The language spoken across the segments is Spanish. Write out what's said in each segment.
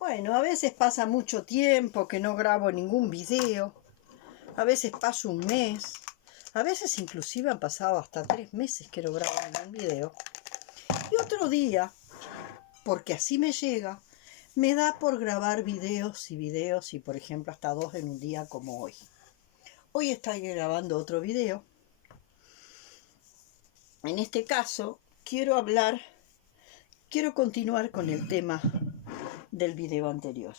Bueno, a veces pasa mucho tiempo que no grabo ningún video, a veces pasa un mes, a veces inclusive han pasado hasta 3 meses que no grabo ningún video. Y otro día, porque así me llega, me da por grabar videos y por ejemplo hasta 2 en un día como hoy. Hoy estoy grabando otro video. En este caso quiero continuar con el tema del video anterior.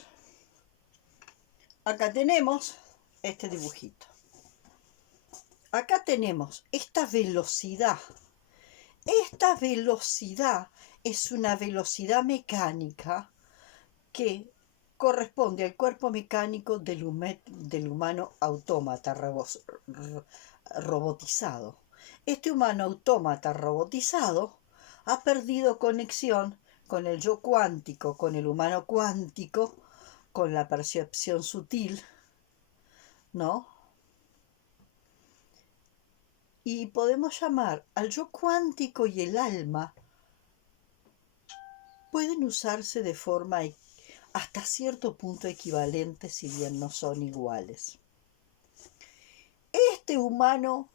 Acá tenemos este dibujito. Acá tenemos esta velocidad. Esta velocidad es una velocidad mecánica que corresponde al cuerpo mecánico del humano autómata robotizado. Este humano autómata robotizado ha perdido conexión con el yo cuántico, con el humano cuántico, con la percepción sutil, ¿no? Y podemos llamar al yo cuántico y el alma, pueden usarse de forma hasta cierto punto equivalente, si bien no son iguales. Este humano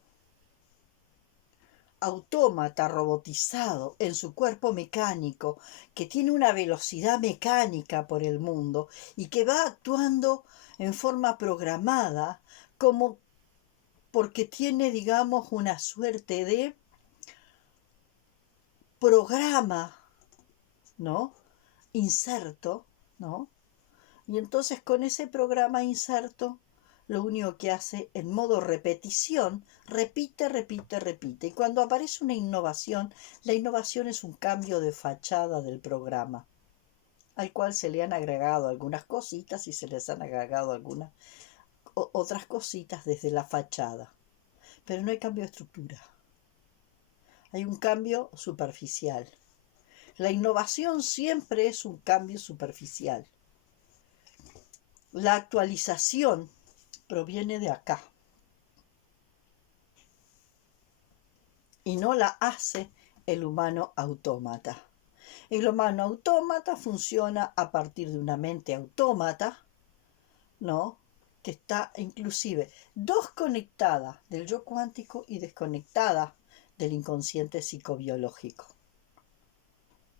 autómata robotizado en su cuerpo mecánico, que tiene una velocidad mecánica por el mundo y que va actuando en forma programada, como porque tiene, digamos, una suerte de programa, ¿no? Inserto, ¿no? Y entonces con ese programa inserto, lo único que hace en modo repetición, repite. Y cuando aparece una innovación, la innovación es un cambio de fachada del programa, al cual se le han agregado algunas cositas y se les han agregado algunas otras cositas desde la fachada. Pero no hay cambio de estructura. Hay un cambio superficial. La innovación siempre es un cambio superficial. La actualización proviene de acá y no la hace el humano autómata. El humano autómata funciona a partir de una mente autómata, ¿no? Que está inclusive desconectada del yo cuántico y desconectada del inconsciente psicobiológico.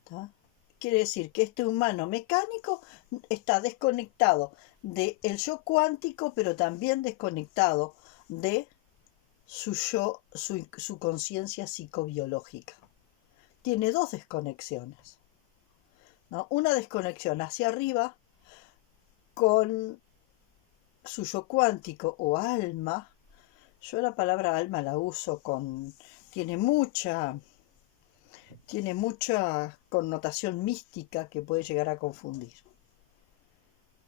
¿Tá? Quiere decir que este humano mecánico está desconectado del yo cuántico, pero también desconectado de su conciencia psicobiológica. Tiene dos desconexiones, ¿no? Una desconexión hacia arriba con su yo cuántico o alma. Yo la palabra alma la uso tiene mucha connotación mística que puede llegar a confundir.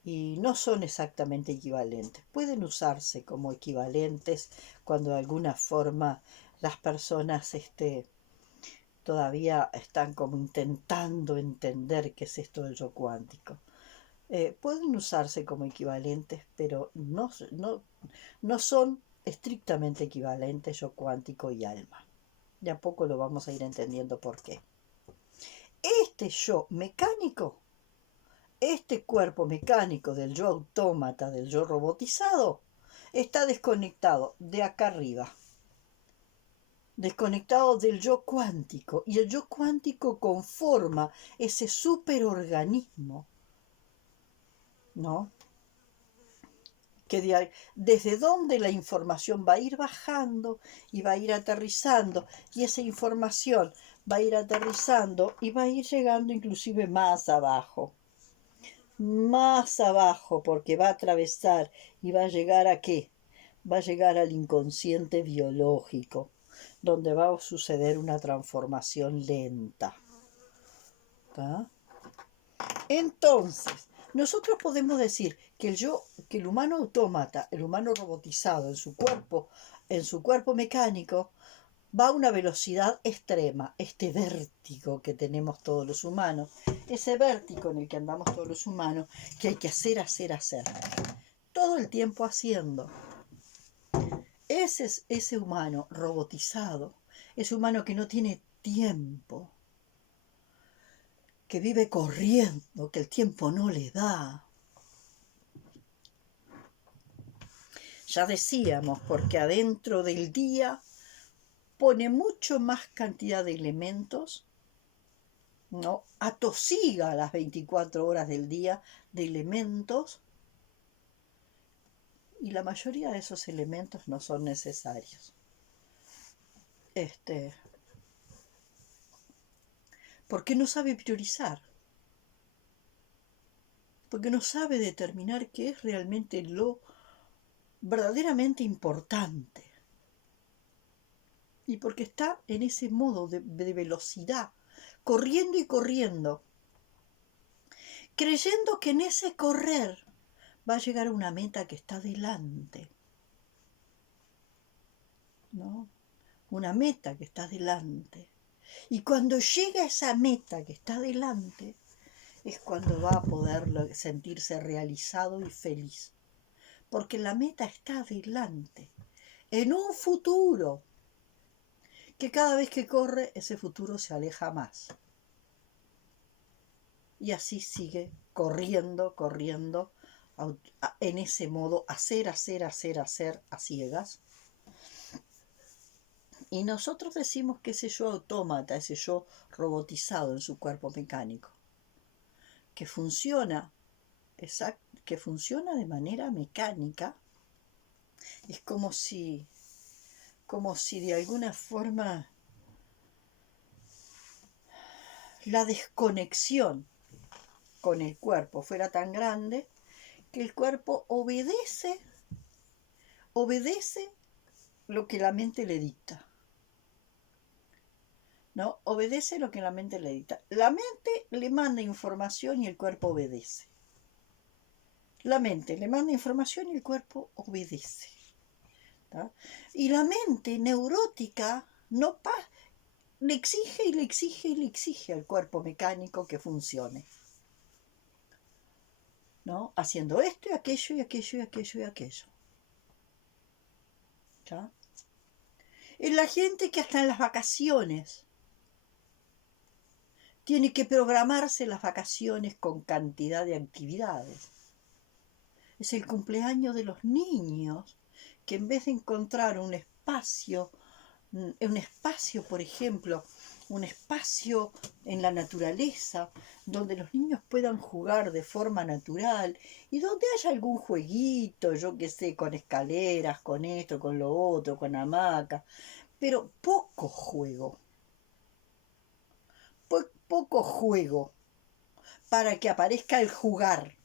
Y no son exactamente equivalentes. Pueden usarse como equivalentes cuando de alguna forma las personas todavía están como intentando entender qué es esto del yo cuántico. Pueden usarse como equivalentes, pero no son estrictamente equivalentes yo cuántico y alma. De a poco lo vamos a ir entendiendo por qué. Este yo mecánico, este cuerpo mecánico del yo autómata, del yo robotizado, está desconectado de acá arriba, desconectado del yo cuántico, y el yo cuántico conforma ese superorganismo, ¿no? Desde donde la información va a ir bajando y va a ir aterrizando, y esa información va a ir aterrizando y va a ir llegando inclusive más abajo, porque va a atravesar y va a llegar ¿a qué? Va a llegar al inconsciente biológico, donde va a suceder una transformación lenta. ¿Tá? Entonces, nosotros podemos decir que el humano autómata, el humano robotizado en su cuerpo mecánico, va a una velocidad extrema, este vértigo que tenemos todos los humanos, ese vértigo en el que andamos todos los humanos, que hay que hacer, todo el tiempo haciendo. Ese humano robotizado, ese humano que no tiene tiempo, que vive corriendo, que el tiempo no le da. Ya decíamos, porque adentro del día pone mucho más cantidad de elementos, ¿no? Atosiga las 24 horas del día de elementos, y la mayoría de esos elementos no son necesarios. Porque no sabe priorizar, porque no sabe determinar qué es realmente lo verdaderamente importante. Y porque está en ese modo de velocidad, corriendo y corriendo, creyendo que en ese correr va a llegar a una meta que está delante, ¿no? Una meta que está delante. Y cuando llega a esa meta que está delante, es cuando va a poder sentirse realizado y feliz. Porque la meta está delante, en un futuro, que cada vez que corre, ese futuro se aleja más. Y así sigue corriendo, corriendo, en ese modo, hacer a ciegas. Y nosotros decimos que ese yo autómata, ese yo robotizado en su cuerpo mecánico, que funciona, que funciona de manera mecánica, es como si de alguna forma la desconexión con el cuerpo fuera tan grande que el cuerpo obedece lo que la mente le dicta. ¿No? Obedece lo que la mente le dicta. La mente le manda información y el cuerpo obedece. La mente le manda información y el cuerpo obedece. ¿Tá? Y la mente neurótica no le exige y le exige y le exige al cuerpo mecánico que funcione, ¿no? Haciendo esto y aquello y aquello y aquello y aquello. ¿Tá? Es la gente que hasta en las vacaciones tiene que programarse las vacaciones con cantidad de actividades. Es el cumpleaños de los niños que en vez de encontrar un espacio, por ejemplo, un espacio en la naturaleza donde los niños puedan jugar de forma natural y donde haya algún jueguito, yo qué sé, con escaleras, con esto, con lo otro, con hamaca, pero poco juego para que aparezca el jugar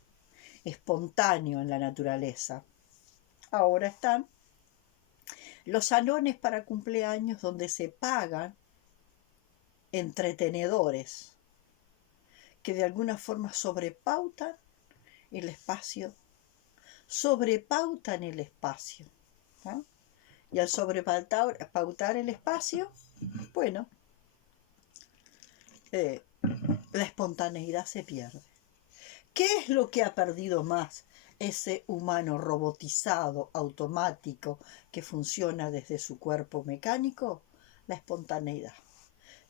espontáneo en la naturaleza. Ahora están los salones para cumpleaños donde se pagan entretenedores que de alguna forma sobrepautan el espacio. ¿No? Y al sobrepautar el espacio, bueno, la espontaneidad se pierde. ¿Qué es lo que ha perdido más ese humano robotizado, automático, que funciona desde su cuerpo mecánico? La espontaneidad.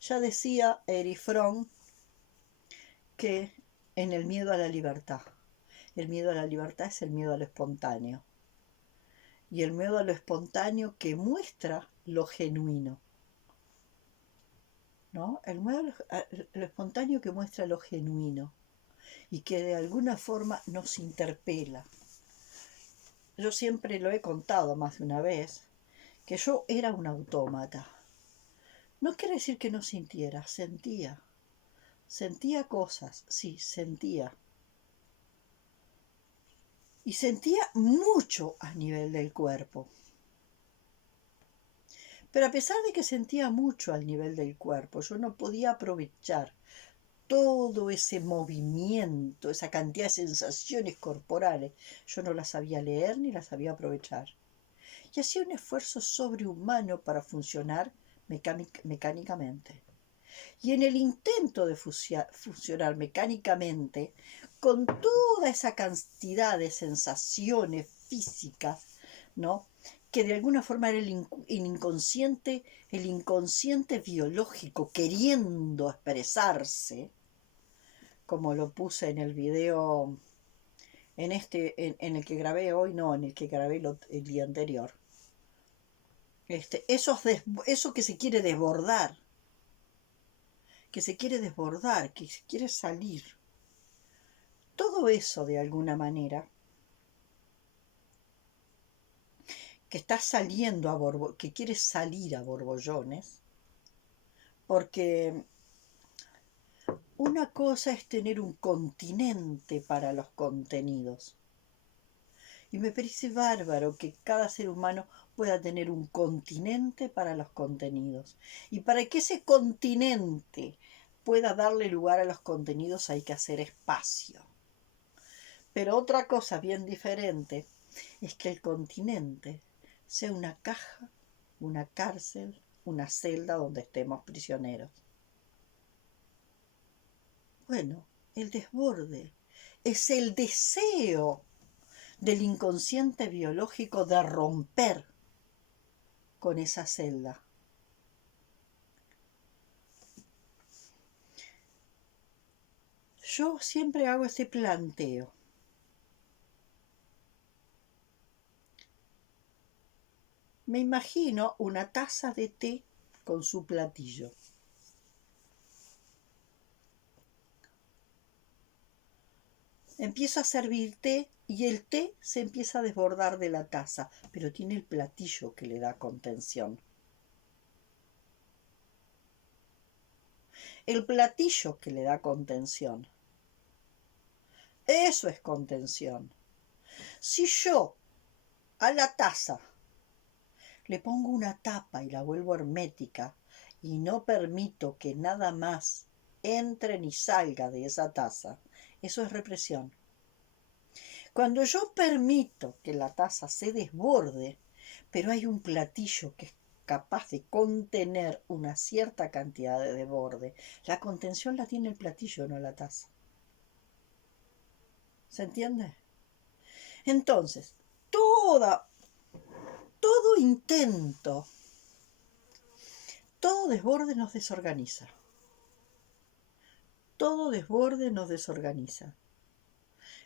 Ya decía Erich Fromm que en el miedo a la libertad es el miedo a lo espontáneo. Y el miedo a lo espontáneo que muestra lo genuino. ¿No? El miedo a lo espontáneo que muestra lo genuino y que de alguna forma nos interpela. Yo siempre lo he contado más de una vez, que yo era un autómata. No quiere decir que no sintiera, sentía. Sentía cosas, sí, sentía. Y sentía mucho a nivel del cuerpo. Pero a pesar de que sentía mucho al nivel del cuerpo, yo no podía aprovechar todo ese movimiento, esa cantidad de sensaciones corporales. Yo no las sabía leer ni las sabía aprovechar. Y hacía un esfuerzo sobrehumano para funcionar mecánicamente. Y en el intento de funcionar mecánicamente, con toda esa cantidad de sensaciones físicas, ¿no? Que de alguna forma era el inconsciente biológico queriendo expresarse, como lo puse en el video, en el que grabé hoy, no, en el que grabé el día anterior. Eso que se quiere desbordar, que se quiere salir. Todo eso, de alguna manera, que está saliendo que quiere salir a borbollones, porque una cosa es tener un continente para los contenidos. Y me parece bárbaro que cada ser humano pueda tener un continente para los contenidos. Y para que ese continente pueda darle lugar a los contenidos hay que hacer espacio. Pero otra cosa bien diferente es que el continente sea una caja, una cárcel, una celda donde estemos prisioneros. Bueno, el desborde es el deseo del inconsciente biológico de romper con esa celda. Yo siempre hago este planteo. Me imagino una taza de té con su platillo. Empiezo a servir té y el té se empieza a desbordar de la taza, pero tiene el platillo que le da contención. El platillo que le da contención. Eso es contención. Si yo a la taza le pongo una tapa y la vuelvo hermética y no permito que nada más entre ni salga de esa taza, eso es represión. Cuando yo permito que la taza se desborde, pero hay un platillo que es capaz de contener una cierta cantidad de desborde, la contención la tiene el platillo, no la taza. ¿Se entiende? Entonces, todo intento, todo desborde nos desorganiza. Todo desborde nos desorganiza.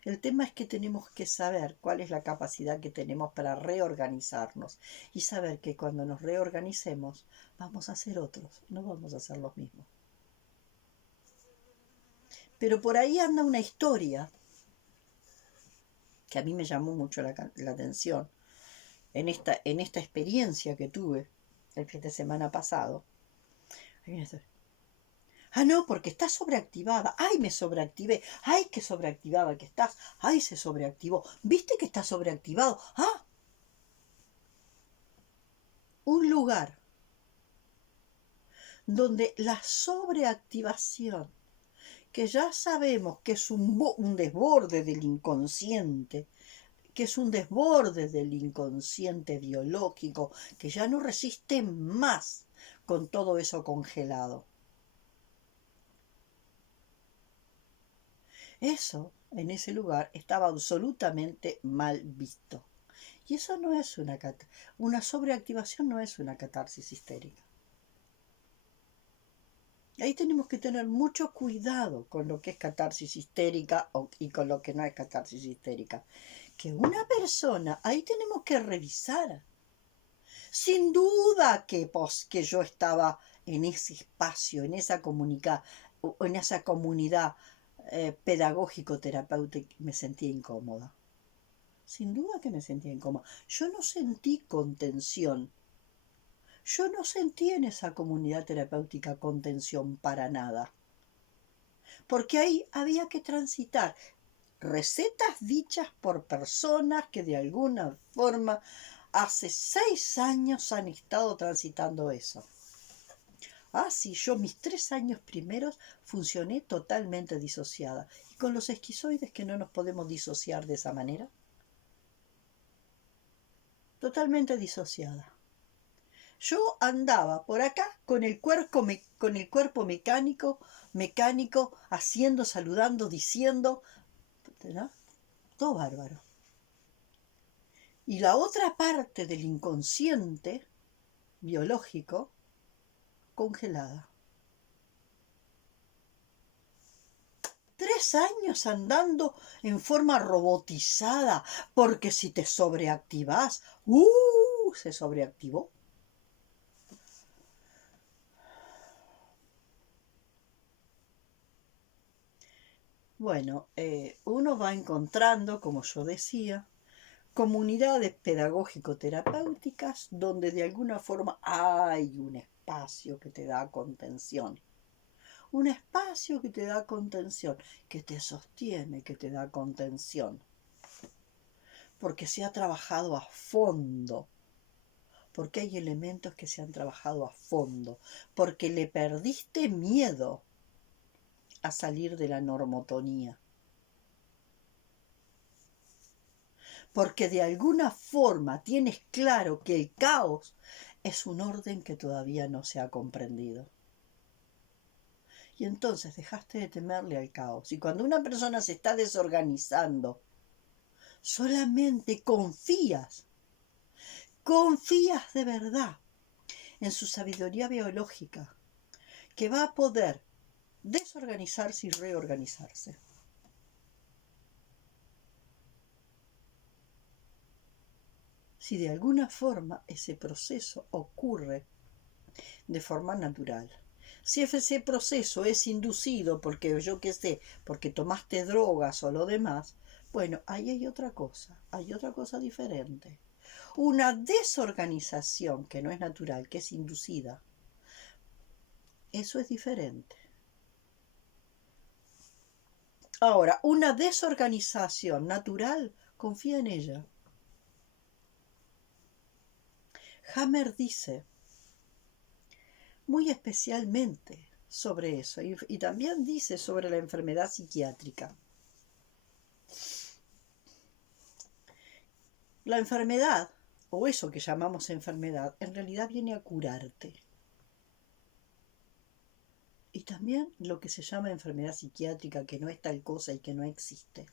El tema es que tenemos que saber cuál es la capacidad que tenemos para reorganizarnos y saber que cuando nos reorganicemos vamos a ser otros, no vamos a ser los mismos. Pero por ahí anda una historia que a mí me llamó mucho la atención en esta experiencia que tuve el fin de semana pasado. Ah, no, porque estás sobreactivada. Ay, me sobreactivé. Ay, qué sobreactivada que estás. Ay, se sobreactivó. ¿Viste que está sobreactivado? Ah, un lugar donde la sobreactivación, que ya sabemos que es un desborde del inconsciente, que es un desborde del inconsciente biológico, que ya no resiste más con todo eso congelado. Eso, en ese lugar, estaba absolutamente mal visto. Y eso no es una sobreactivación, no es una catarsis histérica. Ahí tenemos que tener mucho cuidado con lo que es catarsis histérica y con lo que no es catarsis histérica. Que una persona, ahí tenemos que revisar. Sin duda que yo estaba en ese espacio, en esa comunidad pedagógico-terapéutica, me sentía incómoda. Sin duda que me sentía incómoda. Yo no sentí contención. Yo no sentí en esa comunidad terapéutica contención para nada. Porque ahí había que transitar recetas dichas por personas que de alguna forma hace 6 años han estado transitando eso. Ah, sí, yo mis 3 años primeros funcioné totalmente disociada. Y con los esquizoides que no nos podemos disociar de esa manera. Totalmente disociada. Yo andaba por acá con el cuerpo mecánico, haciendo, saludando, diciendo, ¿no? Todo bárbaro. Y la otra parte del inconsciente biológico congelada. 3 10 años andando en forma robotizada, porque si te sobreactivas, se sobreactivó. Bueno, uno va encontrando, como yo decía, comunidades pedagógico-terapéuticas donde de alguna forma hay un espacio que te da contención. Un espacio que te da contención, que te sostiene, que te da contención. Porque se ha trabajado a fondo. Porque hay elementos que se han trabajado a fondo. Porque le perdiste miedo a salir de la normotonía. Porque de alguna forma tienes claro que el caos es un orden que todavía no se ha comprendido. Y entonces dejaste de temerle al caos. Y cuando una persona se está desorganizando, solamente confías de verdad en su sabiduría biológica, que va a poder desorganizarse y reorganizarse. Si de alguna forma ese proceso ocurre de forma natural. Si ese proceso es inducido porque, yo qué sé, porque tomaste drogas o lo demás, bueno, ahí hay otra cosa diferente. Una desorganización que no es natural, que es inducida, eso es diferente. Ahora, una desorganización natural, confía en ella. Hammer dice muy especialmente sobre eso y también dice sobre la enfermedad psiquiátrica. La enfermedad, o eso que llamamos enfermedad, en realidad viene a curarte. Y también lo que se llama enfermedad psiquiátrica, que no es tal cosa y que no existe.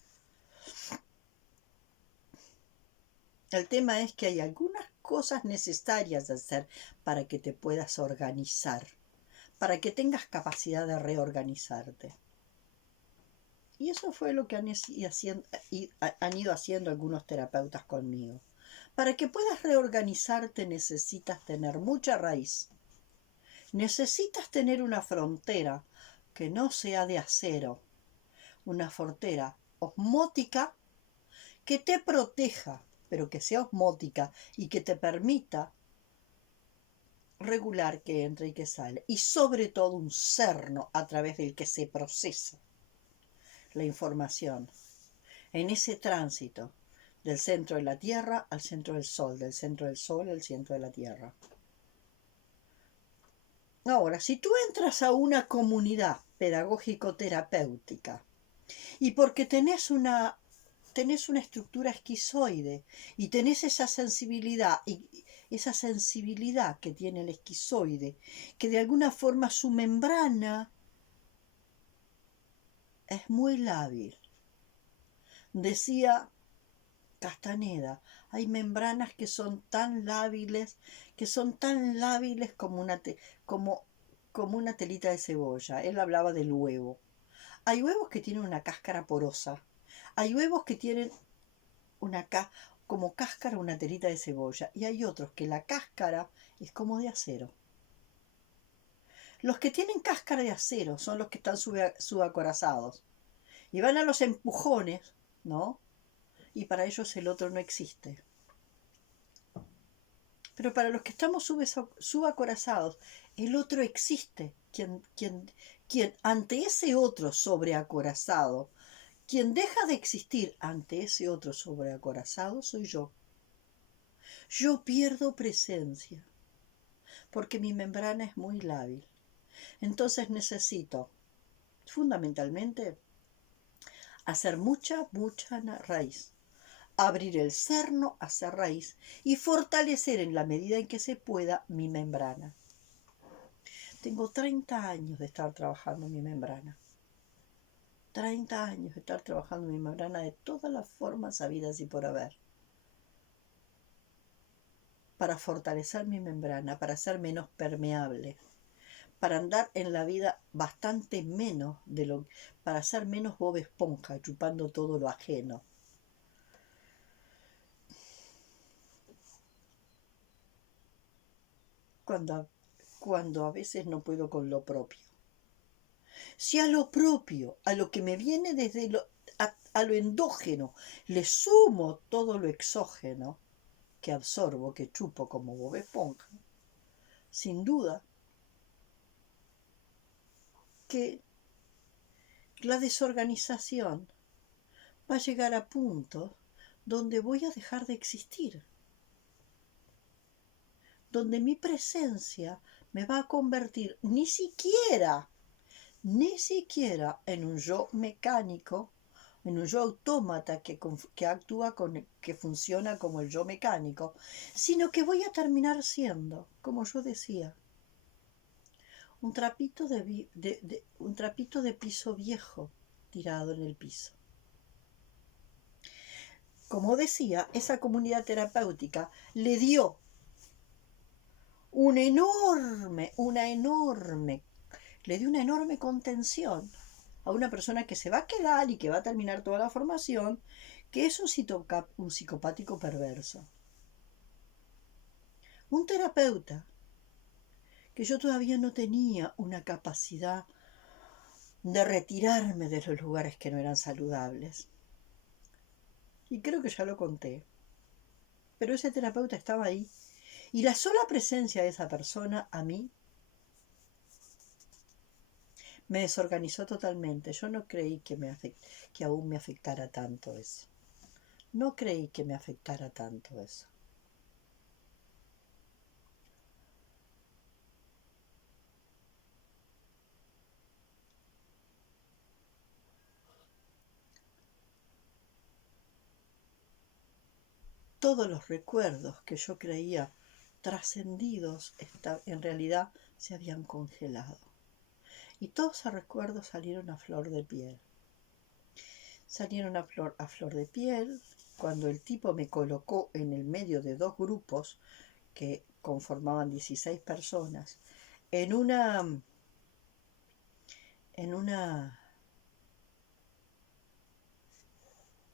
El tema es que hay algunas cosas necesarias de hacer para que te puedas organizar, para que tengas capacidad de reorganizarte. Y eso fue lo que han ido haciendo algunos terapeutas conmigo. Para que puedas reorganizarte necesitas tener mucha raíz. Necesitas tener una frontera que no sea de acero, una frontera osmótica que te proteja, pero que sea osmótica y que te permita regular que entra y que sale. Y sobre todo un cerno a través del que se procesa la información en ese tránsito del centro de la Tierra al centro del Sol, del centro del Sol al centro de la Tierra. Ahora, si tú entras a una comunidad pedagógico-terapéutica y porque tenés una estructura esquizoide y tenés esa sensibilidad que tiene el esquizoide, que de alguna forma su membrana es muy lábil. Decía Castaneda, hay membranas que son tan lábiles como una telita de cebolla. Él hablaba del huevo. Hay huevos que tienen una cáscara porosa. Hay huevos que tienen como cáscara una telita de cebolla. Y hay otros que la cáscara es como de acero. Los que tienen cáscara de acero son los que están subacorazados. Y van a los empujones, ¿no? Y para ellos el otro no existe. Pero para los que estamos subacorazados, el otro existe. Quien ante ese otro sobreacorazado, quien deja de existir ante ese otro sobreacorazado, soy yo. Yo pierdo presencia, porque mi membrana es muy lábil. Entonces necesito, fundamentalmente, hacer mucha raíz. Abrir el cerno, hacer raíz y fortalecer en la medida en que se pueda mi membrana. Tengo 30 años de estar trabajando mi membrana. 30 años de estar trabajando mi membrana de todas las formas habidas y por haber. Para fortalecer mi membrana, para ser menos permeable, para andar en la vida bastante menos de lo, para ser menos Bob Esponja, chupando todo lo ajeno. Cuando, cuando a veces no puedo con lo propio. Si a lo propio, a lo que me viene desde a lo endógeno, le sumo todo lo exógeno que absorbo, que chupo como Bob Esponja, sin duda que la desorganización va a llegar a puntos donde voy a dejar de existir, donde mi presencia me va a convertir ni siquiera en un yo mecánico, en un yo autómata que actúa que funciona como el yo mecánico, sino que voy a terminar siendo, como yo decía, un trapito de piso viejo tirado en el piso. Como decía, esa comunidad terapéutica le dio le dio una enorme contención a una persona que se va a quedar y que va a terminar toda la formación, que es un psicopático perverso. Un terapeuta que yo todavía no tenía una capacidad de retirarme de los lugares que no eran saludables. Y creo que ya lo conté. Pero ese terapeuta estaba ahí. Y la sola presencia de esa persona a mí me desorganizó totalmente. Yo no creí que aún me afectara tanto eso. No creí que me afectara tanto eso. Todos los recuerdos que yo creía trascendidos en realidad se habían congelado. Y todos esos recuerdos salieron a flor de piel. Salieron a flor de piel cuando el tipo me colocó en el medio de dos grupos que conformaban 16 personas en una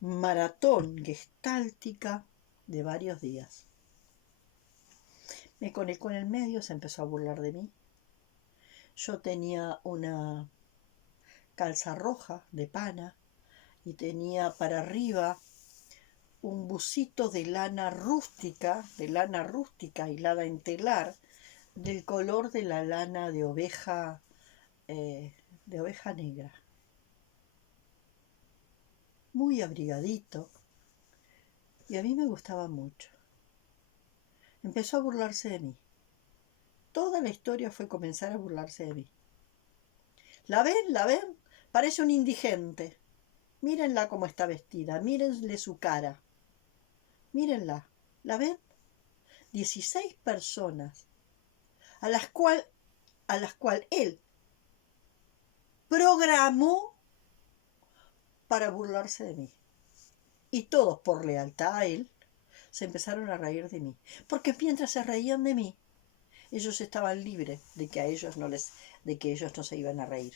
maratón gestáltica de varios días. Me conectó en el medio, se empezó a burlar de mí. Yo tenía una calza roja de pana y tenía para arriba un busito de lana rústica hilada en telar, del color de la lana de oveja negra. Muy abrigadito, y a mí me gustaba mucho. Empezó a burlarse de mí. Toda la historia fue comenzar a burlarse de mí. ¿La ven? ¿La ven? Parece un indigente. Mírenla cómo está vestida, mírenle su cara. Mírenla. ¿La ven? 16 personas a las cuales él programó para burlarse de mí. Y todos, por lealtad a él, se empezaron a reír de mí. Porque mientras se reían de mí, ellos estaban libres de que ellos no se iban a reír.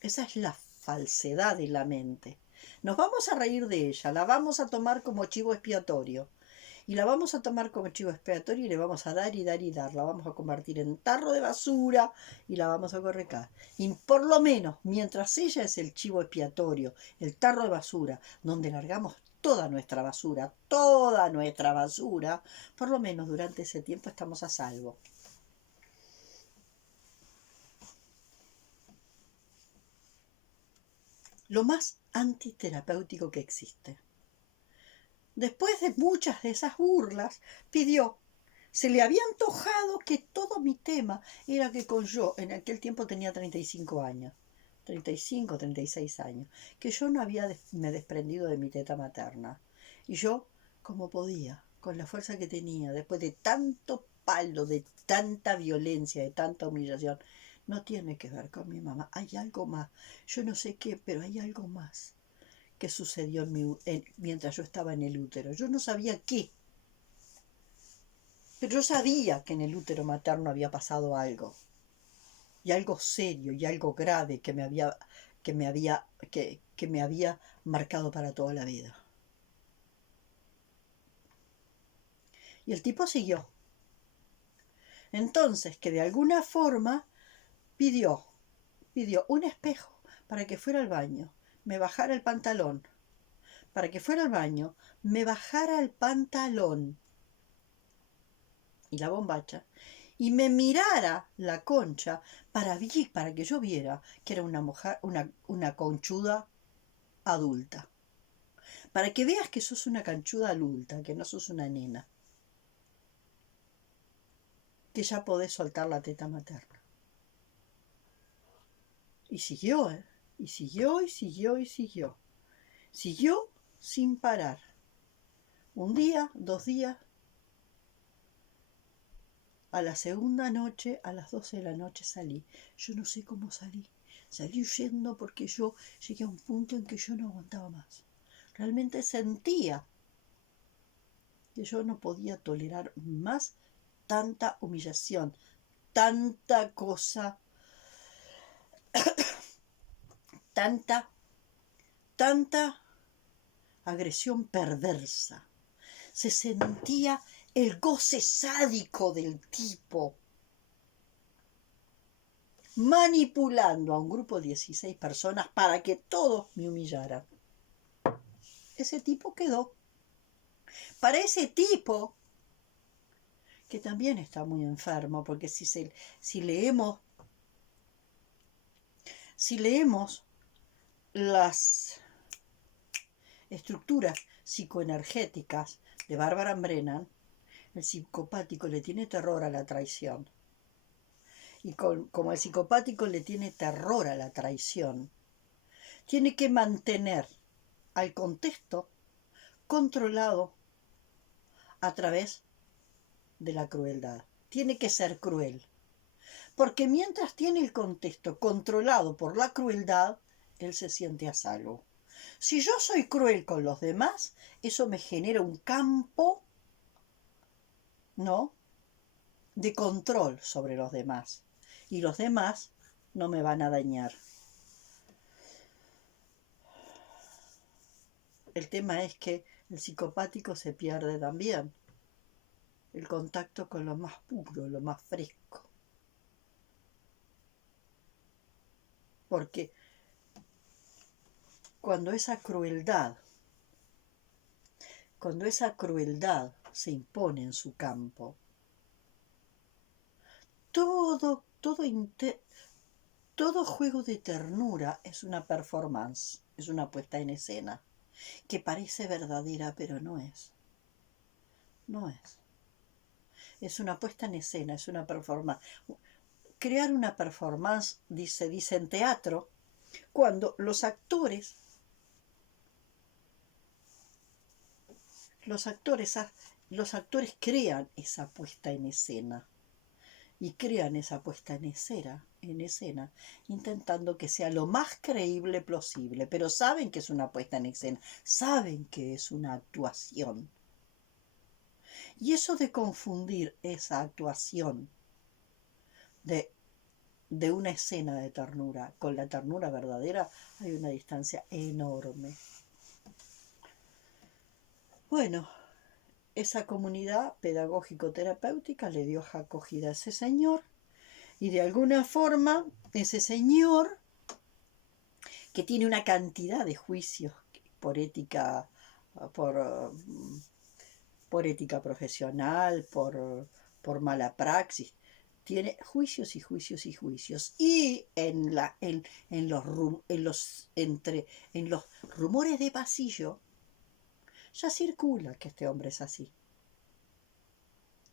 Esa es la falsedad de la mente. Nos vamos a reír de ella, la vamos a tomar como chivo expiatorio. Y la vamos a tomar como chivo expiatorio y le vamos a dar y dar y dar. La vamos a convertir en tarro de basura y la vamos a correcar. Y por lo menos, mientras ella es el chivo expiatorio, el tarro de basura, donde largamos toda nuestra basura, por lo menos durante ese tiempo estamos a salvo. Lo más antiterapéutico que existe. Después de muchas de esas burlas, se le había antojado que todo mi tema era que yo, en aquel tiempo tenía 35 años, 35, 36 años, que yo no había me desprendido de mi teta materna. Y yo, como podía, con la fuerza que tenía, después de tanto palo, de tanta violencia, de tanta humillación, no tiene que ver con mi mamá, hay algo más, yo no sé qué, pero hay algo más que sucedió mientras yo estaba en el útero. Yo no sabía qué. Pero yo sabía que en el útero materno había pasado algo, y algo serio, y algo grave que me había marcado para toda la vida. Y el tipo siguió. Entonces, que de alguna forma pidió un espejo para que fuera al baño, me bajara el pantalón, para que fuera al baño, me bajara el pantalón y la bombacha, y me mirara la concha para que yo viera que era una mujer, una conchuda adulta. Para que veas que sos una canchuda adulta, que no sos una nena. Que ya podés soltar la teta materna. Y siguió, ¿eh? Y siguió, y siguió, y siguió. Siguió sin parar. Un día, 2 días. A la segunda noche, a las 12 de la noche salí. Yo no sé cómo salí. Salí huyendo porque yo llegué a un punto en que yo no aguantaba más. Realmente sentía que yo no podía tolerar más tanta humillación, tanta cosa, tanta agresión perversa. Se sentía el goce sádico del tipo manipulando a un grupo de 16 personas para que todos me humillaran. Ese tipo quedó. Para ese tipo, que también está muy enfermo, porque si leemos las estructuras psicoenergéticas de Barbara Brennan, el psicopático le tiene terror a la traición. Y como el psicopático le tiene terror a la traición, tiene que mantener al contexto controlado a través de la crueldad. Tiene que ser cruel. Porque mientras tiene el contexto controlado por la crueldad, él se siente a salvo. Si yo soy cruel con los demás, eso me genera un campo, ¿no?, de control sobre los demás. Y los demás no me van a dañar. El tema es que el psicopático se pierde también el contacto con lo más puro, lo más fresco. Porque cuando esa crueldad se impone en su campo, todo juego de ternura es una performance, es una puesta en escena, que parece verdadera, pero no es. No es. Es una puesta en escena, es una performance. Crear una performance, dice en teatro, cuando los actores crean esa puesta en escena. Y crean esa puesta en escena, intentando que sea lo más creíble posible, pero saben que es una puesta en escena, saben que es una actuación. Y eso de confundir esa actuación de una escena de ternura con la ternura verdadera, hay una distancia enorme. Bueno, esa comunidad pedagógico-terapéutica le dio acogida a ese señor, y de alguna forma ese señor, que tiene una cantidad de juicios por ética, por ética profesional, por mala praxis, tiene juicios y juicios y juicios. Y en los rumores de pasillo ya circula que este hombre es así.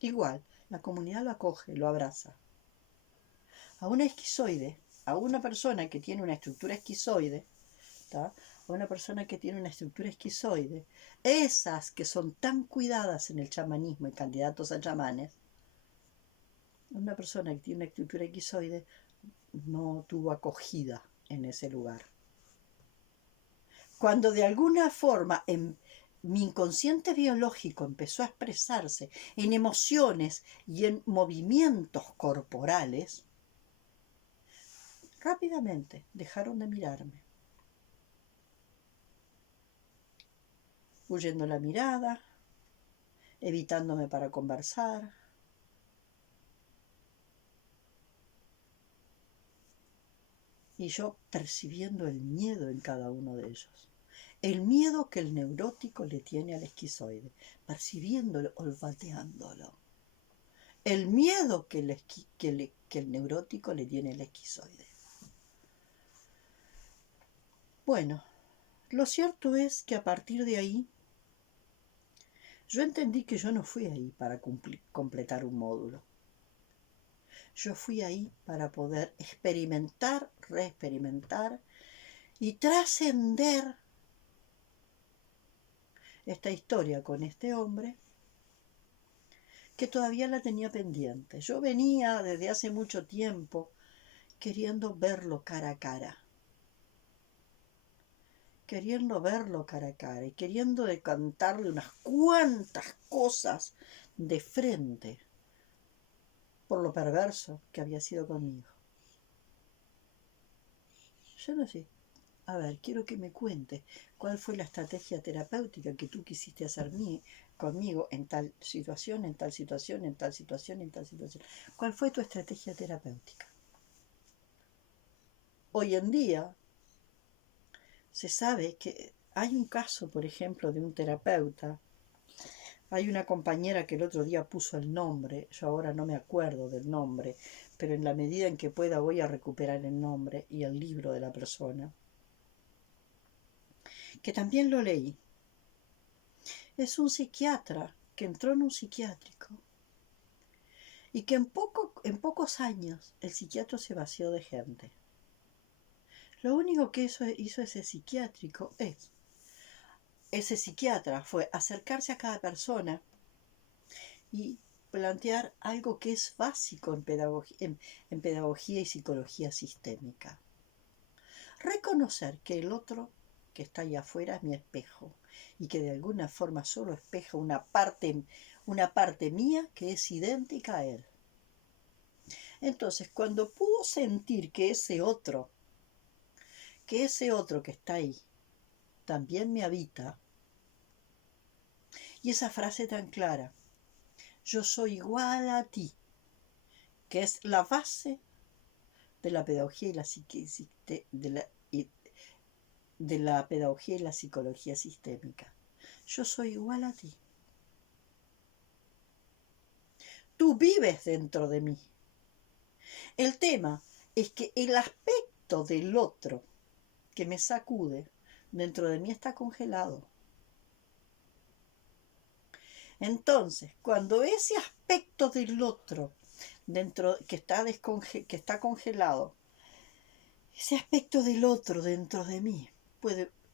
Igual, la comunidad lo acoge, lo abraza. A una esquizoide, a una persona que tiene una estructura esquizoide, ¿tá?, a una persona que tiene una estructura esquizoide, esas que son tan cuidadas en el chamanismo y candidatos a chamanes, una persona que tiene una estructura esquizoide no tuvo acogida en ese lugar. Cuando de alguna forma mi inconsciente biológico empezó a expresarse en emociones y en movimientos corporales, rápidamente dejaron de mirarme, huyendo la mirada, evitándome para conversar. Y yo percibiendo el miedo en cada uno de ellos. El miedo que el neurótico le tiene al esquizoide, percibiéndolo, olfateándolo. El miedo que el neurótico le tiene al esquizoide. Bueno, lo cierto es que a partir de ahí, yo entendí que yo no fui ahí para completar un módulo. Yo fui ahí para poder experimentar, reexperimentar y trascender esta historia con este hombre que todavía la tenía pendiente. Yo venía desde hace mucho tiempo queriendo verlo cara a cara. Queriendo verlo cara a cara y queriendo decantarle unas cuantas cosas de frente por lo perverso que había sido conmigo. Yo no sé. A ver, quiero que me cuentes cuál fue la estrategia terapéutica que tú quisiste hacer conmigo en tal situación, en tal situación, en tal situación, en tal situación. ¿Cuál fue tu estrategia terapéutica? Hoy en día se sabe que hay un caso, por ejemplo, de un terapeuta. Hay una compañera que el otro día puso el nombre, yo ahora no me acuerdo del nombre, pero en la medida en que pueda voy a recuperar el nombre y el libro de la persona, que también lo leí. Es un psiquiatra que entró en un psiquiátrico y que en pocos años el psiquiatra se vació de gente. Lo único que hizo ese psiquiatra fue acercarse a cada persona y plantear algo que es básico en pedagogía y psicología sistémica. Reconocer que el otro que está allá afuera es mi espejo y que de alguna forma solo espeja una parte mía que es idéntica a él. Entonces, cuando pudo sentir que ese otro que está ahí también me habita, y esa frase tan clara, yo soy igual a ti, que es la base de la pedagogía y la pedagogía y la psicología sistémica. Yo soy igual a ti. Tú vives dentro de mí. El tema es que el aspecto del otro que me sacude dentro de mí está congelado. Entonces, cuando ese aspecto del otro que está congelado, ese aspecto del otro dentro de mí,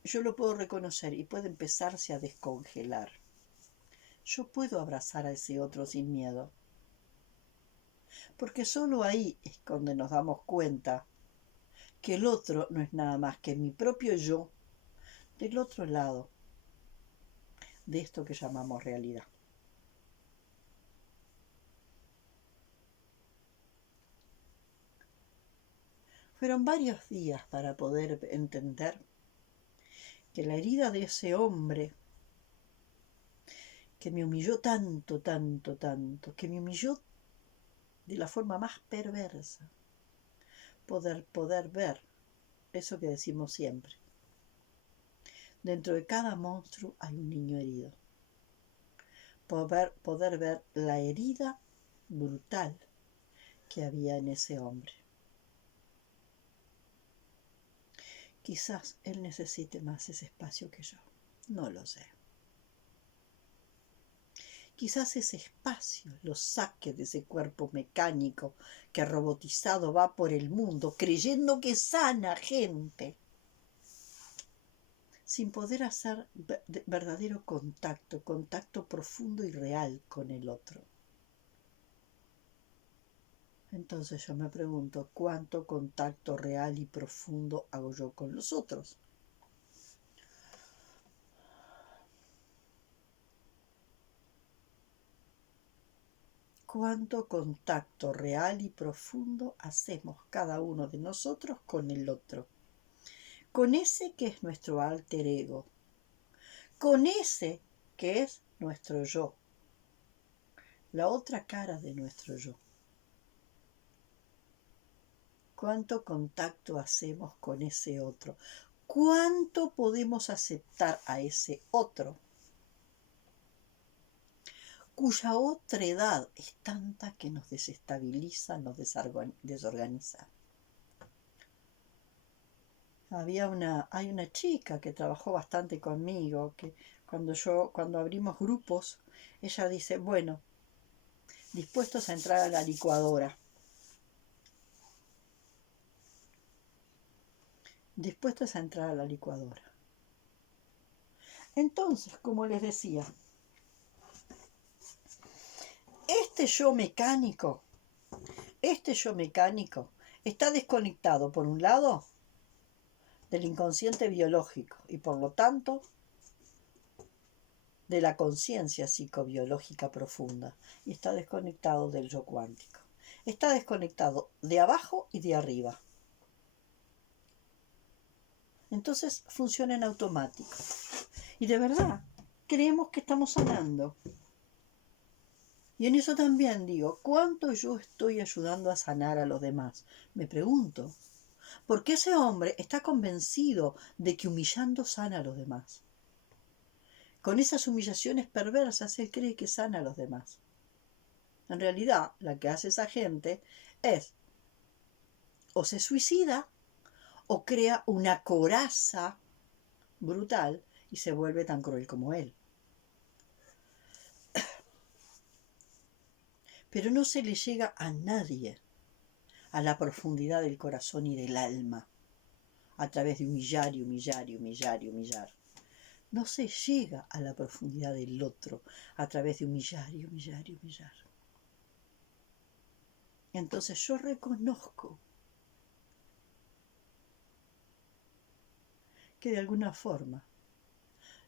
yo lo puedo reconocer y puede empezarse a descongelar. Yo puedo abrazar a ese otro sin miedo. Porque solo ahí es donde nos damos cuenta que el otro no es nada más que mi propio yo del otro lado de esto que llamamos realidad. Fueron varios días para poder entender que la herida de ese hombre que me humilló tanto, tanto, tanto, que me humilló de la forma más perversa, poder ver eso que decimos siempre. Dentro de cada monstruo hay un niño herido. Poder ver la herida brutal que había en ese hombre. Quizás él necesite más ese espacio que yo, no lo sé. Quizás ese espacio lo saque de ese cuerpo mecánico que robotizado va por el mundo creyendo que sana gente, sin poder hacer verdadero contacto profundo y real con el otro. Entonces yo me pregunto, ¿cuánto contacto real y profundo hago yo con los otros? cuánto contacto real y profundo hacemos cada uno de nosotros con el otro, con ese que es nuestro alter ego, con ese que es nuestro yo, la otra cara de nuestro yo. ¿Cuánto contacto hacemos con ese otro? ¿Cuánto podemos aceptar a ese otro cuya otredad es tanta que nos desestabiliza, nos desorganiza? Hay una chica que trabajó bastante conmigo, que cuando abrimos grupos, ella dice, bueno, dispuestos a entrar a la licuadora. Dispuestos a entrar a la licuadora. Entonces, como les decía, este yo mecánico está desconectado, por un lado, del inconsciente biológico y por lo tanto de la conciencia psicobiológica profunda, y está desconectado del yo cuántico. Está desconectado de abajo y de arriba. Entonces funciona en automático. Y de verdad, creemos que estamos sanando. Y en eso también digo, ¿cuánto yo estoy ayudando a sanar a los demás? Me pregunto, porque ese hombre está convencido de que humillando sana a los demás. Con esas humillaciones perversas, él cree que sana a los demás. En realidad, la que hace esa gente es o se suicida o crea una coraza brutal y se vuelve tan cruel como él. Pero no se le llega a nadie a la profundidad del corazón y del alma a través de humillar y humillar y humillar y humillar. No se llega a la profundidad del otro a través de humillar y humillar y humillar. Entonces yo reconozco que de alguna forma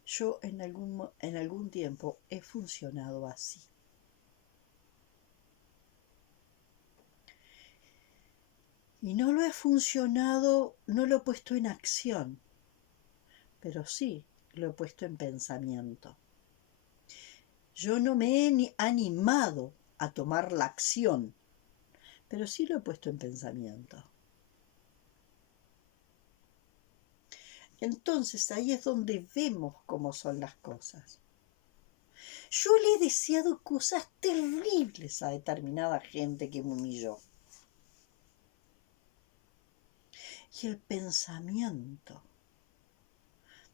yo en algún tiempo he funcionado así. Y no lo he funcionado, no lo he puesto en acción, pero sí lo he puesto en pensamiento. Yo no me he animado a tomar la acción, pero sí lo he puesto en pensamiento. Entonces ahí es donde vemos cómo son las cosas. Yo le he deseado cosas terribles a determinada gente que me humilló. Y el pensamiento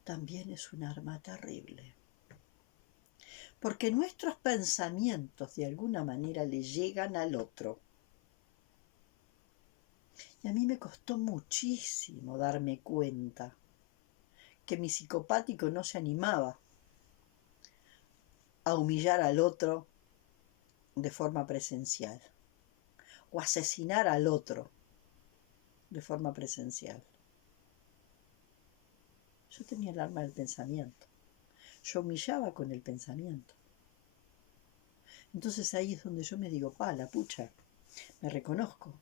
también es un arma terrible. Porque nuestros pensamientos de alguna manera le llegan al otro. Y a mí me costó muchísimo darme cuenta que mi psicopático no se animaba a humillar al otro de forma presencial o asesinar al otro de forma presencial. Yo tenía el arma del pensamiento. Yo humillaba con el pensamiento. Entonces ahí es donde yo me digo, la pucha, me reconozco.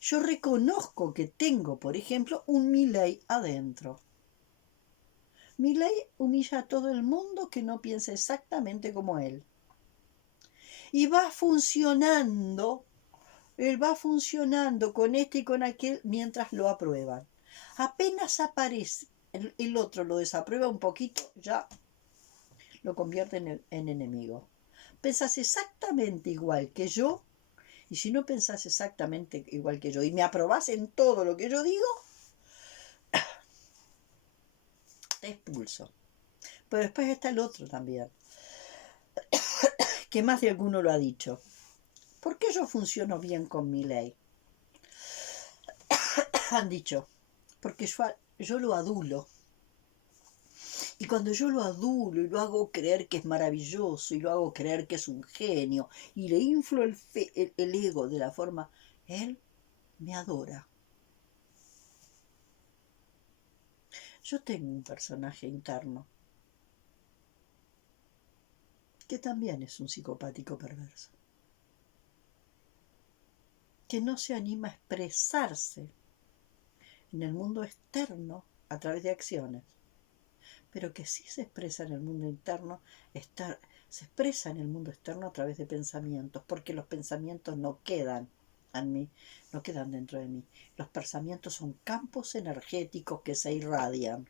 Yo reconozco que tengo, por ejemplo, un Milei adentro. Milei humilla a todo el mundo que no piensa exactamente como él. Y va funcionando, él va funcionando con este y con aquel mientras lo aprueban. Apenas aparece, el otro lo desaprueba un poquito, ya lo convierte en enemigo. Pensás exactamente igual que yo, y si no pensás exactamente igual que yo y me aprobás en todo lo que yo digo, te expulso. Pero después está el otro también, que más de alguno lo ha dicho. ¿Por qué yo funciono bien con mi ley? Han dicho, porque yo lo adulo. Y cuando yo lo adulo y lo hago creer que es maravilloso y lo hago creer que es un genio y le inflo el ego de la forma, él me adora. Yo tengo un personaje interno que también es un psicopático perverso. que no se anima a expresarse en el mundo externo a través de acciones, pero que sí se expresa en el mundo interno, se expresa en el mundo externo a través de pensamientos, porque los pensamientos no quedan en mí, no quedan dentro de mí. Los pensamientos son campos energéticos que se irradian.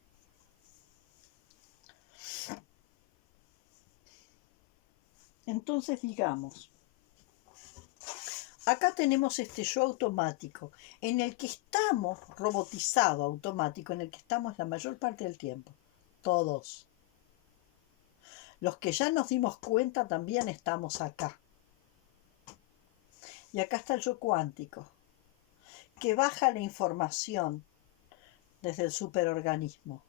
Entonces, digamos, acá tenemos este yo automático, en el que estamos, robotizado automático, en el que estamos la mayor parte del tiempo. Todos. Los que ya nos dimos cuenta también estamos acá. Y acá está el yo cuántico, que baja la información desde el superorganismo,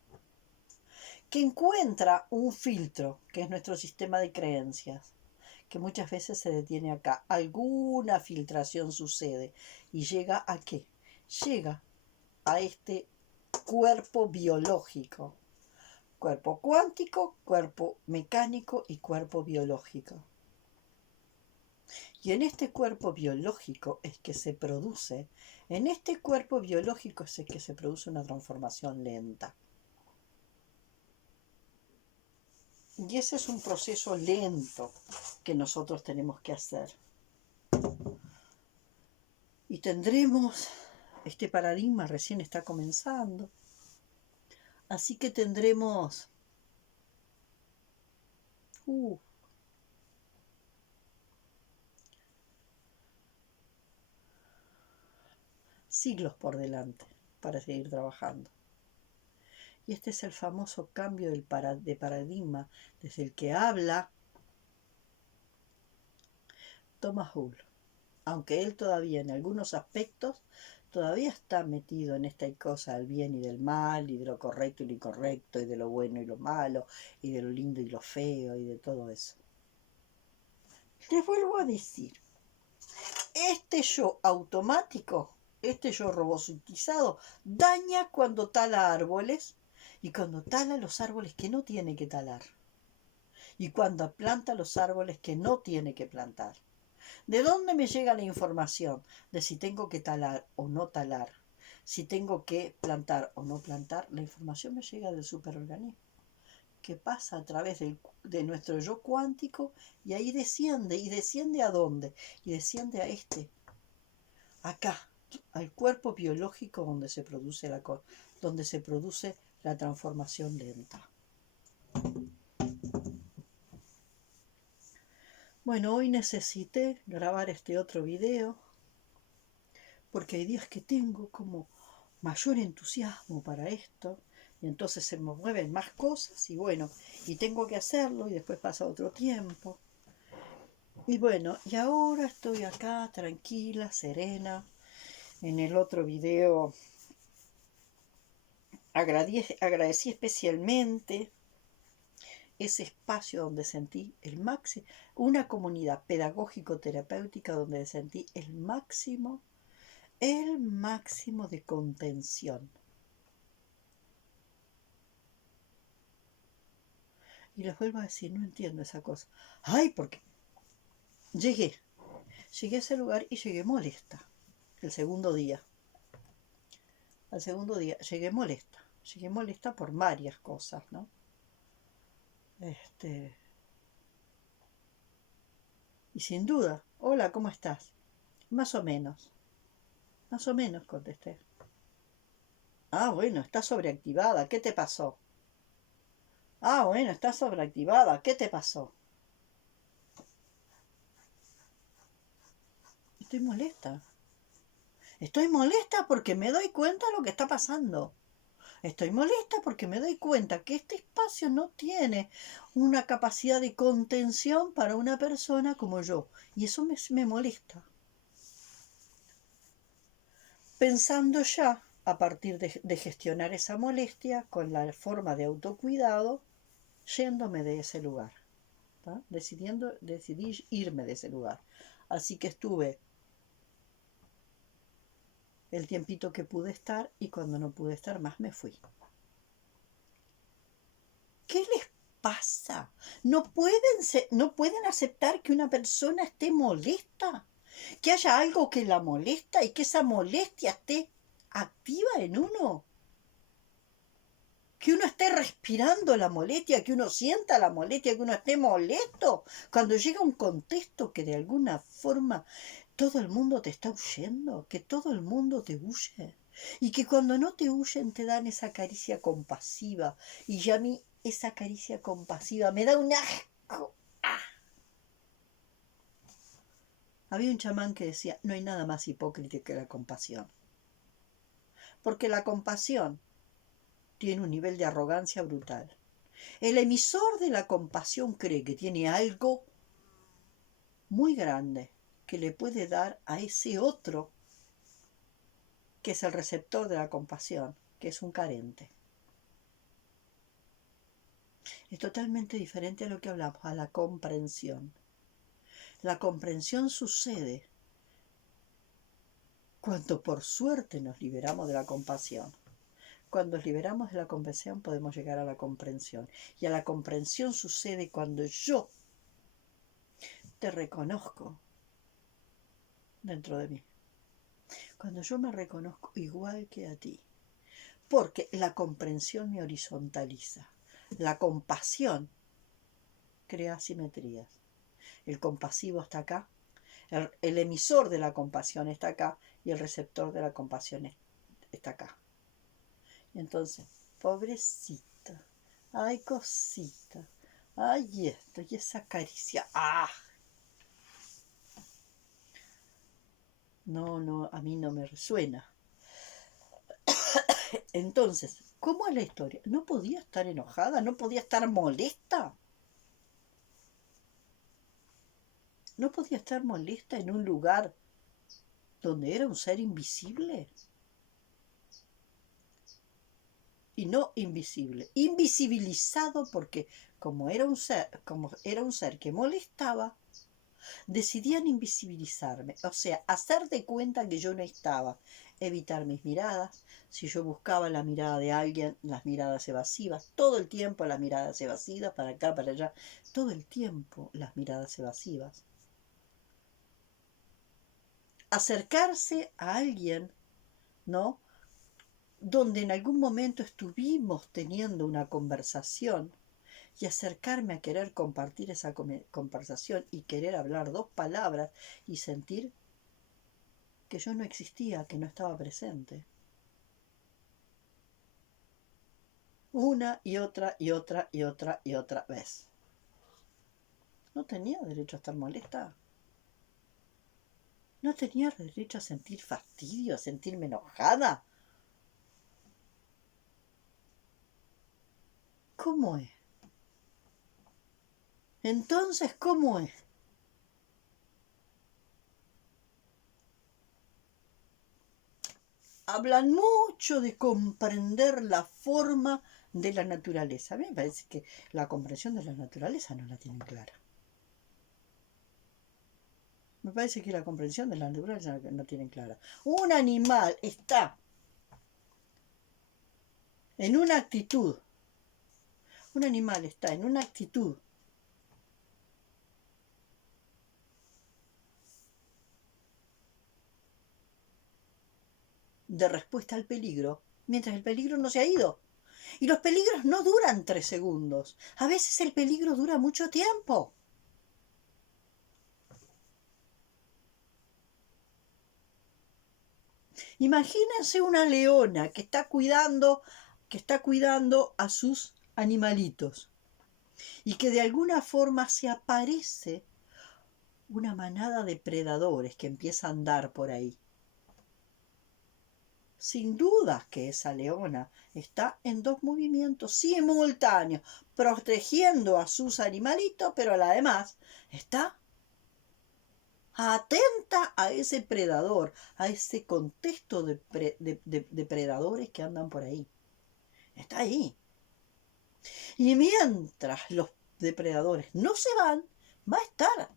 que encuentra un filtro, que es nuestro sistema de creencias, que muchas veces se detiene acá. Alguna filtración sucede y llega a ¿qué? Llega a este cuerpo biológico, cuerpo cuántico, cuerpo mecánico y cuerpo biológico. Y en este cuerpo biológico es que se produce, en este cuerpo biológico es que se produce una transformación lenta. Y ese es un proceso lento que nosotros tenemos que hacer. Y tendremos, este paradigma recién está comenzando, así que tendremos siglos por delante para seguir trabajando. Y este es el famoso cambio de paradigma desde el que habla Thomas Hull, aunque él todavía en algunos aspectos todavía está metido en esta cosa del bien y del mal, y de lo correcto y lo incorrecto, y de lo bueno y lo malo, y de lo lindo y lo feo, y de todo eso. Les vuelvo a decir, este yo automático, este yo robotizado, daña cuando tala árboles, y cuando tala los árboles que no tiene que talar, y cuando planta los árboles que no tiene que plantar. ¿De dónde me llega la información de si tengo que talar o no talar? Si tengo que plantar o no plantar, la información me llega del superorganismo, que pasa a través de nuestro yo cuántico, y ahí desciende. ¿Y desciende a dónde? Y desciende a acá, al cuerpo biológico donde se produce la transformación lenta. Bueno, hoy necesité grabar este otro video porque hay días que tengo como mayor entusiasmo para esto, y entonces se me mueven más cosas, y bueno, y tengo que hacerlo, y después pasa otro tiempo. Y bueno, y ahora estoy acá tranquila, serena. En el otro video agradecí especialmente ese espacio donde sentí el máximo, una comunidad pedagógico-terapéutica donde sentí el máximo de contención. Y les vuelvo a decir, no entiendo esa cosa. Ay, porque llegué a ese lugar y llegué molesta. El segundo día. Al segundo día llegué molesta. Llegué molesta por varias cosas, ¿no? Y sin duda, hola, ¿cómo estás? Más o menos. Más o menos, contesté. Ah, bueno, está sobreactivada. ¿Qué te pasó? Ah, bueno, está sobreactivada. ¿Qué te pasó? Estoy molesta. Estoy molesta porque me doy cuenta de lo que está pasando. Estoy molesta porque me doy cuenta que este espacio no tiene una capacidad de contención para una persona como yo. Y eso me molesta. Pensando ya, a partir de gestionar esa molestia con la forma de autocuidado, yéndome de ese lugar. Decidí irme de ese lugar. Así que estuve el tiempito que pude estar, y cuando no pude estar más me fui. ¿Qué les pasa? ¿No pueden aceptar que una persona esté molesta? que haya algo que la molesta y que esa molestia esté activa en uno. Que uno esté respirando la molestia, que uno sienta la molestia, que uno esté molesto. Cuando llega un contexto que de alguna forma todo el mundo te está huyendo, que todo el mundo te huye. Y que cuando no te huyen te dan esa caricia compasiva. Y ya a mí esa caricia compasiva me da un asco. Había un chamán que decía, no hay nada más hipócrita que la compasión. Porque la compasión tiene un nivel de arrogancia brutal. El emisor de la compasión cree que tiene algo muy grande que le puede dar a ese otro que es el receptor de la compasión, que es un carente. Es totalmente diferente a lo que hablamos, a la comprensión. La comprensión sucede cuando por suerte nos liberamos de la compasión. Cuando nos liberamos de la compasión podemos llegar a la comprensión. Y a la comprensión sucede cuando yo te reconozco dentro de mí. Cuando yo me reconozco igual que a ti. Porque la comprensión me horizontaliza. La compasión crea simetrías. El compasivo está acá, el emisor de la compasión está acá y el receptor de la compasión está acá. Entonces, pobrecita, ay cosita, ay esto y esa caricia, ¡ah! No, a mí no me resuena. Entonces, ¿cómo es la historia? ¿No podía estar enojada? ¿No podía estar molesta? ¿No podía estar molesta en un lugar donde era un ser invisible? Y no invisible, invisibilizado porque como era un ser que molestaba, decidían invisibilizarme, o sea, hacer de cuenta que yo no estaba, evitar mis miradas. Si yo buscaba la mirada de alguien, las miradas evasivas, todo el tiempo las miradas evasivas, para acá, para allá, todo el tiempo las miradas evasivas. Acercarse a alguien, ¿no? Donde en algún momento estuvimos teniendo una conversación y acercarme a querer compartir esa conversación y querer hablar dos palabras y sentir que yo no existía, que no estaba presente. Una y otra y otra y otra y otra vez. ¿No tenía derecho a estar molesta? ¿No tenía derecho a sentir fastidio, a sentirme enojada? ¿Cómo es? Entonces, ¿cómo es? Hablan mucho de comprender la forma de la naturaleza. A mí me parece que la comprensión de la naturaleza no la tienen clara. Me parece que la comprensión de la naturaleza no tienen clara. Un animal está en una actitud. Un animal está en una actitud de respuesta al peligro, mientras el peligro no se ha ido. Y los peligros no duran 3 segundos. A veces el peligro dura mucho tiempo. Imagínense una leona que está cuidando a sus animalitos y que de alguna forma se aparece una manada de predadores que empieza a andar por ahí. Sin duda que esa leona está en 2 movimientos simultáneos, protegiendo a sus animalitos, pero además está atenta a ese predador, a ese contexto de predadores que andan por ahí. Está ahí. Y mientras los depredadores no se van, va a estar,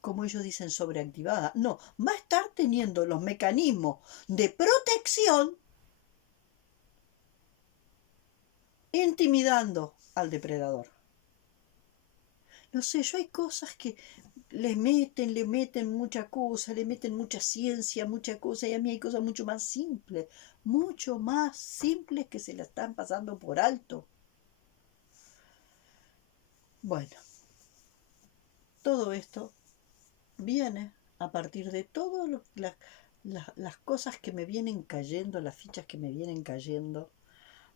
como ellos dicen, sobreactivada. No, va a estar teniendo los mecanismos de protección intimidando al depredador. No sé, yo hay cosas que le meten mucha cosa, le meten mucha ciencia, mucha cosa, y a mí hay cosas mucho más simples que se la están pasando por alto. Bueno, todo esto viene a partir de todas las cosas que me vienen cayendo, las fichas que me vienen cayendo,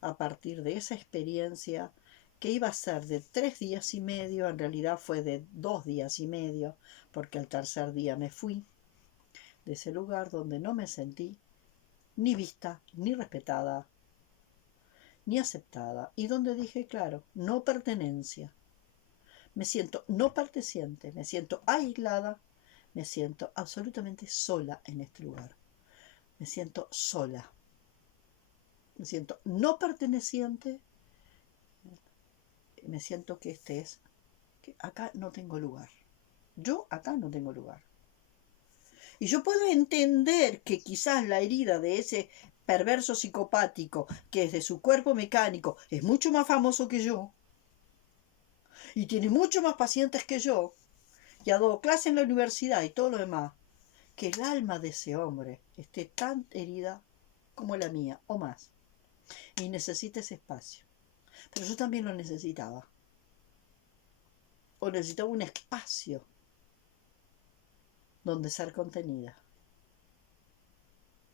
a partir de esa experiencia que iba a ser de 3 días y medio, en realidad fue de 2 días y medio, porque al tercer día me fui de ese lugar donde no me sentí ni vista, ni respetada, ni aceptada, y donde dije, claro, no pertenencia. Me siento no perteneciente, me siento aislada, me siento absolutamente sola en este lugar. Me siento sola. Me siento no perteneciente. Me siento que que acá no tengo lugar. Yo acá no tengo lugar. Y yo puedo entender que quizás la herida de ese perverso psicopático, que es de su cuerpo mecánico, es mucho más famoso que yo, y tiene mucho más pacientes que yo, y ha dado clase en la universidad y todo lo demás, que el alma de ese hombre esté tan herida como la mía, o más, y necesita ese espacio. Pero yo también lo necesitaba. O necesitaba un espacio donde ser contenida.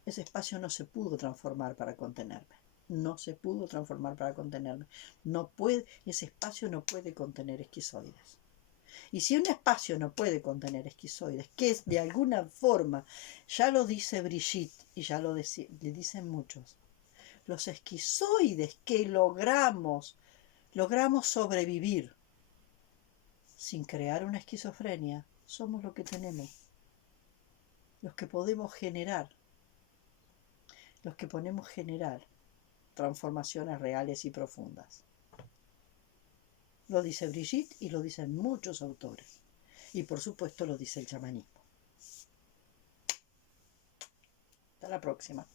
Ese espacio no se pudo transformar para contenerme. No se pudo transformar para contenerme. No puede, ese espacio no puede contener esquizoides. Y si un espacio no puede contener esquizoides, que es de alguna forma, ya lo dice Brigitte y ya le dicen muchos, los esquizoides que logramos sobrevivir sin crear una esquizofrenia, somos lo que tenemos, los que podemos generar, los que podemos generar transformaciones reales y profundas. Lo dice Brigitte y lo dicen muchos autores. Y por supuesto lo dice el chamanismo. Hasta la próxima.